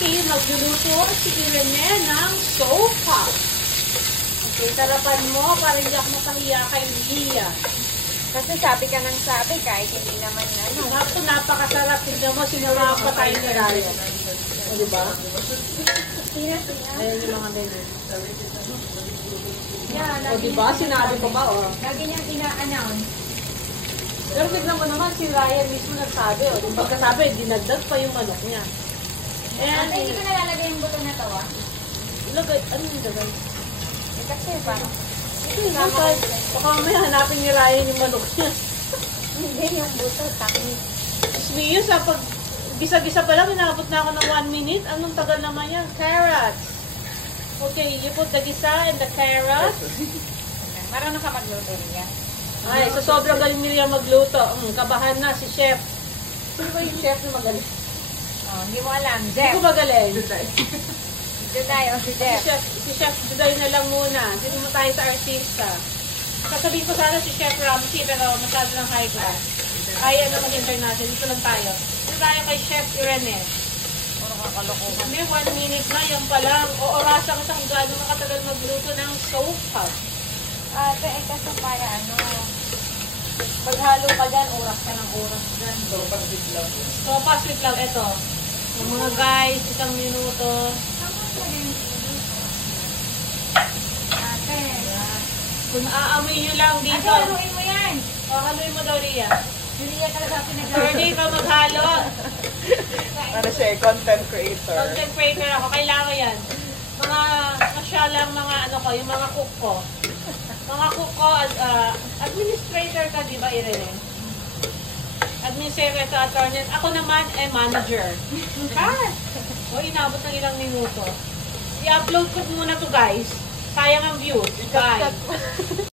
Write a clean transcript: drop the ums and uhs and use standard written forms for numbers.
kasi magluluto si Irene ng sopa. Okay, sarapan mo para hindi ako makahiya kay Lia. Kasi sabi ka ng sabi, kahit hindi naman ano. Ako, napakasarap. Tignan mo, sinuraan pa tayo ni Ryan. O, diba? Ayan yung mga ganyan. O, diba? Sinabi ko ba, o? Lagi niyang ina-announce. Pero tignan mo naman, si Ryan mismo nagsabi, o. Yung pagkasabi, dinagdag pa yung manok niya. Ayan. Hindi ko nalalagay yung buto na to, ah. Ilagay, ano yung ilagay? Kasi parang, Baka may hanapin ni Ryan yung manok niya. hindi yung buto, takni. Mio, sa pag gisa-gisa pa lang, inabot na ako ng 1 minute. Anong tagal naman yan? Carrots. Okay, you put the gisa and the carrots. Marunong ka magluto niya. Ay, so sobrang galing nila magluto. Kabahan na si chef. Sino ba yung chef na magaling? Oh, hindi mo alam, Hindi Jeff. ko magaling. Juday, o si Jeff. Si Chef Juday na lang muna. Hindi mo tayo sa artista. Sasabihin ko sana si Chef Ramsey, pero masyado ng high class. Ay, ano mag-international. Dito lang tayo. Dito tayo kay Chef Irene. Puro kakalokohan. May 1 minute na, yan pa lang. O orasan ko sa kung gaano makatagal magluto ng sopa. Ate, kasi para ano, Paghalo ka dyan, oras ka ng oras dyan. Sopa sweet lang. Ito. Yung mga guys, 1 minuto. ate. Kung aamoy nyo lang Ate, dito. haluin mo yan. O, haluin mo daw, Ria. Hindi yan talaga Hindi ka maghalo. Ano siya, content creator. Content creator ako. Kailangan ko yan. Masya lang mga ano ko, yung mga cook ko. Mga cook ko, administrator ka, di ba, Irene? Administrator sa attorney. Ako naman, manager. O, inabot ng ilang minuto. I-upload ko muna to, guys. Sayang ang views. Bye.